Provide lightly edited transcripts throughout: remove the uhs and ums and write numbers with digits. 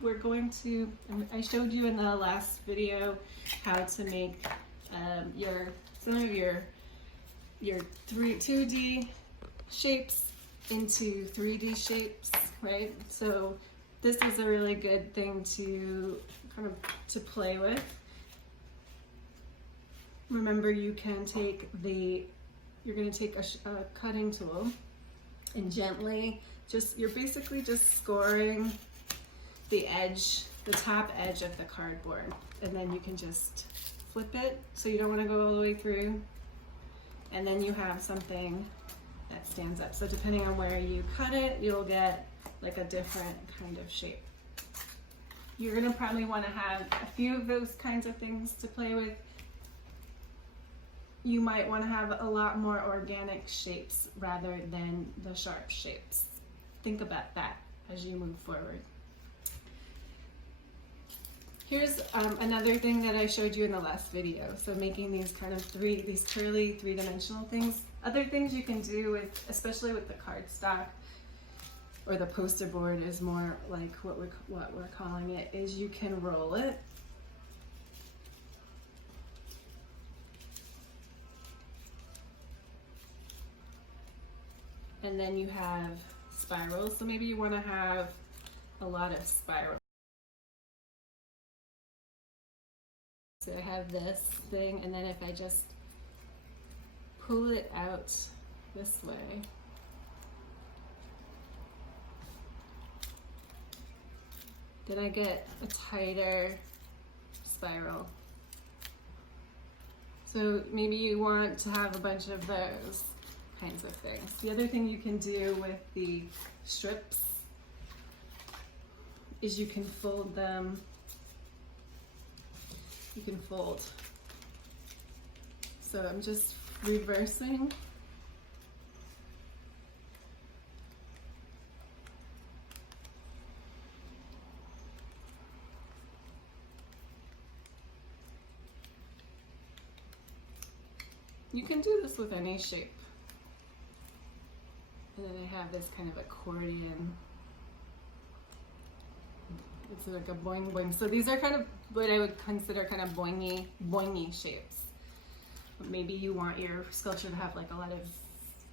we're going to, I showed you in the last video how to make some of your 2D shapes into 3D shapes, right? So this is a really good thing to to play with. Remember, you can take you're going to take a cutting tool and gently you're basically just scoring the edge, the top edge of the cardboard, and then you can just flip it so you don't want to go all the way through, and then you have something that stands up. So depending on where you cut it, you'll get like a different kind of shape. You're going to probably want to have a few of those kinds of things to play with. You might want to have a lot more organic shapes rather than the sharp shapes. Think about that as you move forward. Here's another thing that I showed you in the last video. So making these kind of these curly three-dimensional things. Other things you can do with, especially with the cardstock or the poster board, is more like what we're calling it, is you can roll it. And then you have spirals. So maybe you want to have a lot of spirals. So I have this thing, and then if I just pull it out this way, then I get a tighter spiral. So maybe you want to have a bunch of those kinds of things. The other thing you can do with the strips is you can fold them. You can fold. So I'm just reversing. You can do this with any shape. And then I have this kind of accordion. It's like a boing boing. So these are kind of what I would consider kind of boingy shapes. But maybe you want your sculpture to have like a lot of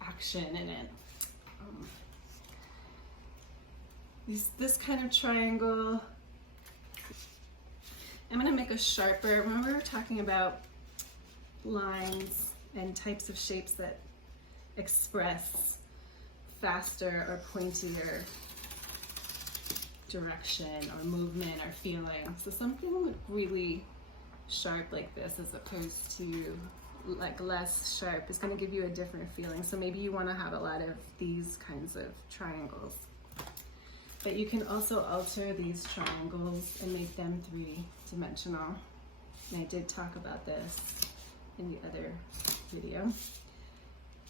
action in it. This kind of triangle. I'm gonna make a sharper. Remember we were talking about lines and types of shapes that express faster or pointier direction or movement or feeling. So something really sharp like this as opposed to like less sharp is going to give you a different feeling. So maybe you want to have a lot of these kinds of triangles. But you can also alter these triangles and make them three-dimensional. And I did talk about this in the other video.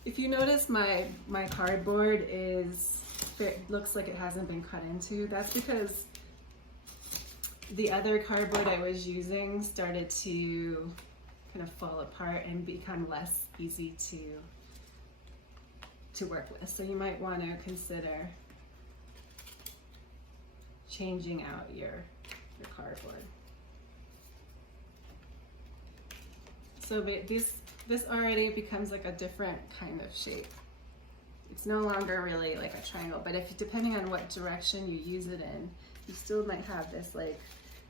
If you notice my cardboard looks like it hasn't been cut into, that's because the other cardboard I was using started to kind of fall apart and become less easy to work with. So you might want to consider changing out your cardboard. So this already becomes like a different kind of shape. It's no longer really like a triangle, but depending on what direction you use it in, you still might have this like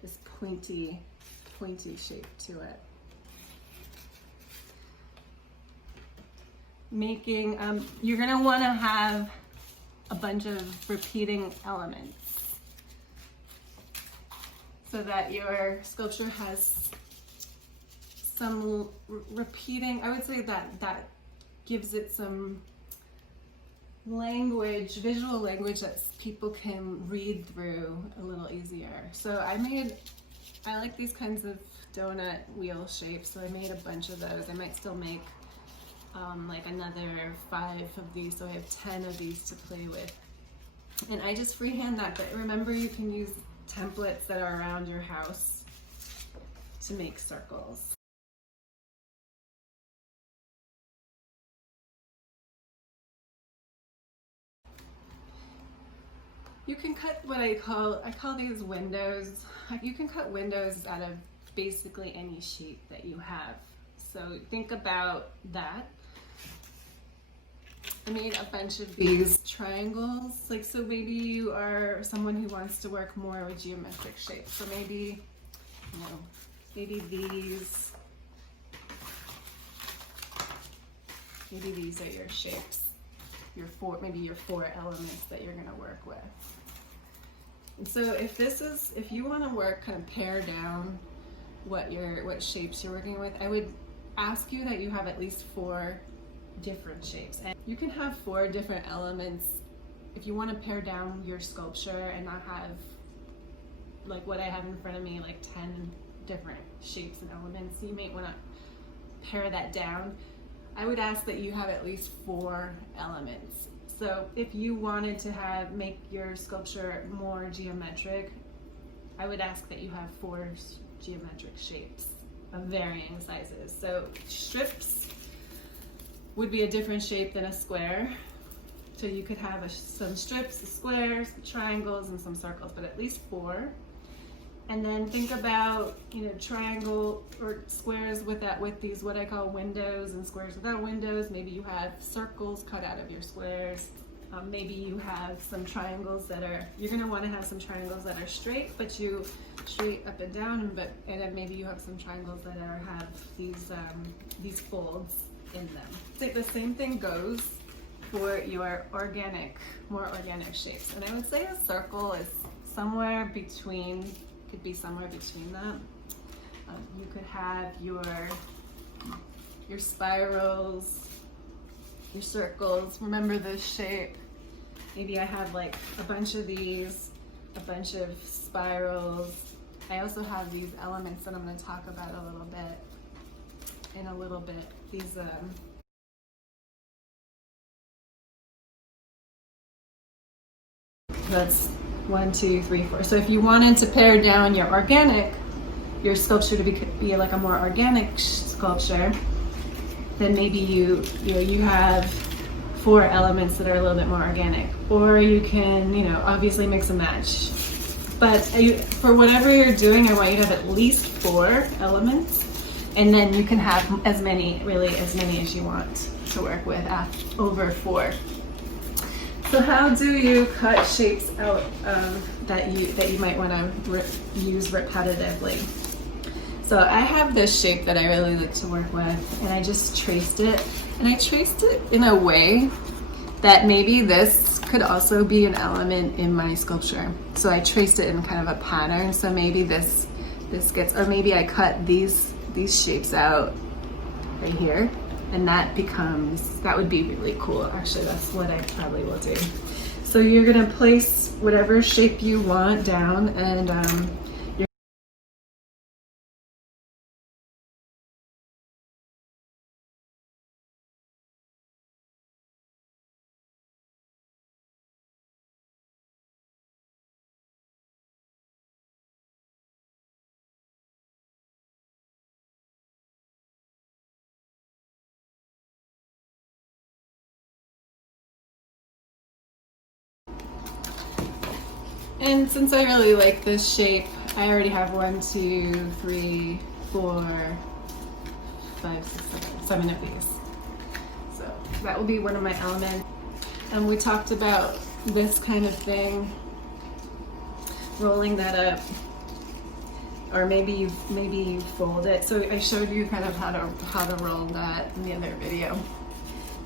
this pointy shape to it. Making, you're gonna wanna have a bunch of repeating elements so that your sculpture has some repeating. I would say that gives it some language, visual language that people can read through a little easier. So I like these kinds of donut wheel shapes, so I made a bunch of those. I might still make like another 5 of these, so I have 10 of these to play with. And I just freehand that, but remember you can use templates that are around your house to make circles. You can cut what I call these windows. You can cut windows out of basically any shape that you have. So think about that. I made a bunch of these triangles. Like, so maybe you are someone who wants to work more with geometric shapes. So maybe, you know, maybe these are your shapes. Maybe your four elements that you're gonna work with. And so if you want to work kind of pare down what shapes you're working with, I would ask you that you have at least 4 different shapes. And you can have 4 different elements if you want to pare down your sculpture and not have, like what I have in front of me, like 10 different shapes and elements. You may want to pare that down. I would ask that you have at least 4 elements. So if you wanted to make your sculpture more geometric, I would ask that you have 4 geometric shapes of varying sizes. So strips would be a different shape than a square. So you could have some strips, squares, triangles, and some circles, but at least 4. And then think about, you know, triangle or squares with these what I call windows, and squares without windows. Maybe you have circles cut out of your squares. Maybe you have some triangles you're going to want to have some triangles that are straight, but straight up and down, and then maybe you have some triangles that have these folds in them. So the same thing goes for your more organic shapes. And I would say a circle is could be somewhere between them. You could have your spirals, your circles. Remember this shape. Maybe I have like a bunch of these, a bunch of spirals. I also have these elements that I'm going to talk about in a little bit. These that's 1, 2, 3, 4. So if you wanted to pare down your sculpture to be like a more organic sculpture, then maybe you have 4 elements that are a little bit more organic, or you can, you know, obviously mix and match. But for whatever you're doing, I want you to have at least 4 elements, and then you can have as many as you want to work with over 4. So how do you cut shapes out that you might want to use repetitively? So I have this shape that I really like to work with, and I just traced it. And I traced it in a way that maybe this could also be an element in my sculpture. So I traced it in kind of a pattern. So maybe this gets, or maybe I cut these shapes out right here. And that would be really cool. Actually, that's what I probably will do. So you're gonna place whatever shape you want down, and and since I really like this shape, I already have 1, 2, 3, 4, 5, 6, 7 of these. So that will be one of my elements. And we talked about this kind of thing, rolling that up, or maybe you fold it. So I showed you kind of how to roll that in the other video.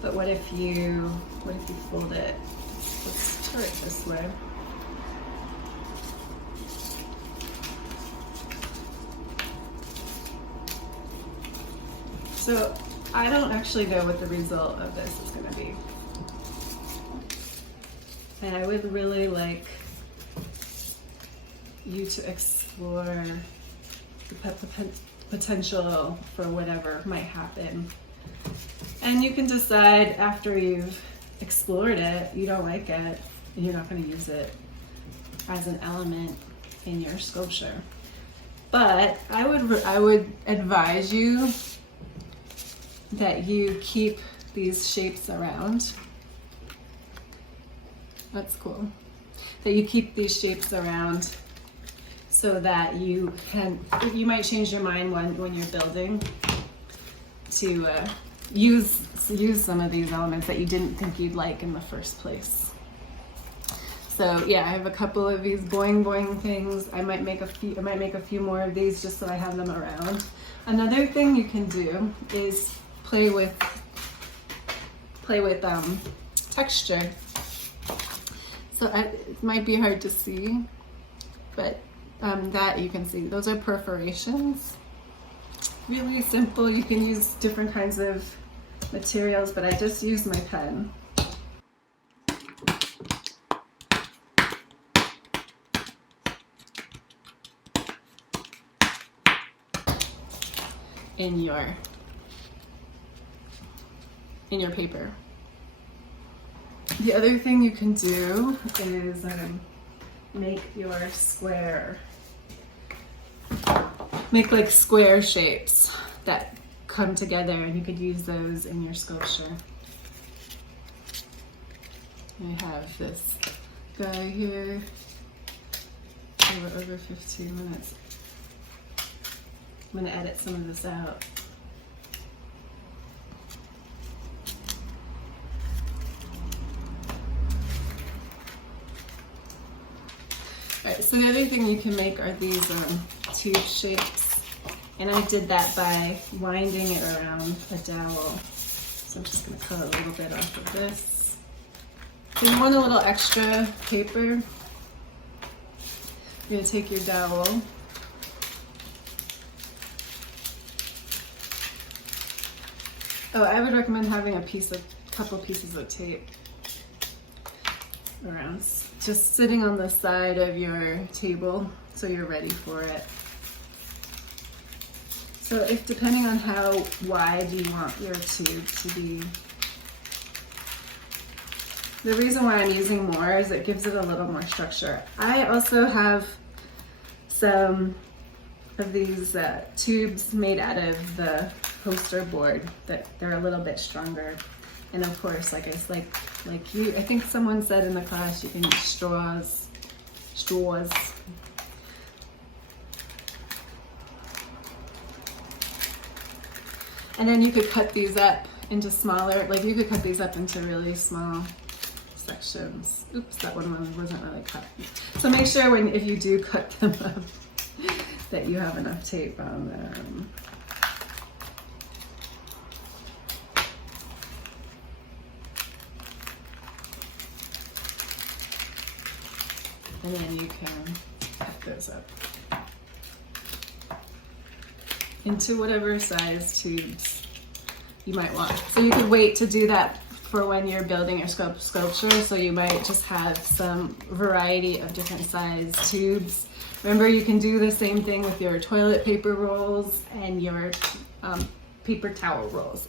But what if you fold it? Let's turn it this way. So I don't actually know what the result of this is going to be. And I would really like you to explore the potential for whatever might happen. And you can decide after you've explored it, you don't like it, and you're not going to use it as an element in your sculpture. But I would advise you that you keep these shapes around. That's cool. that you keep these shapes around so that you might change your mind when you're building to use some of these elements that you didn't think you'd like in the first place. So yeah, I have a couple of these boing boing things. I might make a few more of these just so I have them around. Another thing you can do is play with texture. So it might be hard to see, but that you can see. Those are perforations. Really simple. You can use different kinds of materials, but I just use my pen. In your paper. The other thing you can do is make your square. Make like square shapes that come together, and you could use those in your sculpture. I have this guy here. We're over 15 minutes. I'm going to edit some of this out. Alright, so the other thing you can make are these tube shapes, and I did that by winding it around a dowel. So I'm just going to cut a little bit off of this. So you want a little extra paper. You're going to take your dowel. Oh, I would recommend having a couple pieces of tape around, just sitting on the side of your table so you're ready for it. So if depending on how wide you want your tube to be, the reason why I'm using more is it gives it a little more structure. I also have some of these tubes made out of the poster board that they're a little bit stronger, and of course, like I think someone said in the class, you can use straws. And then you could cut these up into smaller, like you could cut these up into really small sections. Oops, that one wasn't really cut. So make sure if you do cut them up that you have enough tape on them. And then you can cut those up into whatever size tubes you might want. So you could wait to do that for when you're building your sculpture, so you might just have some variety of different size tubes. Remember, you can do the same thing with your toilet paper rolls and your paper towel rolls.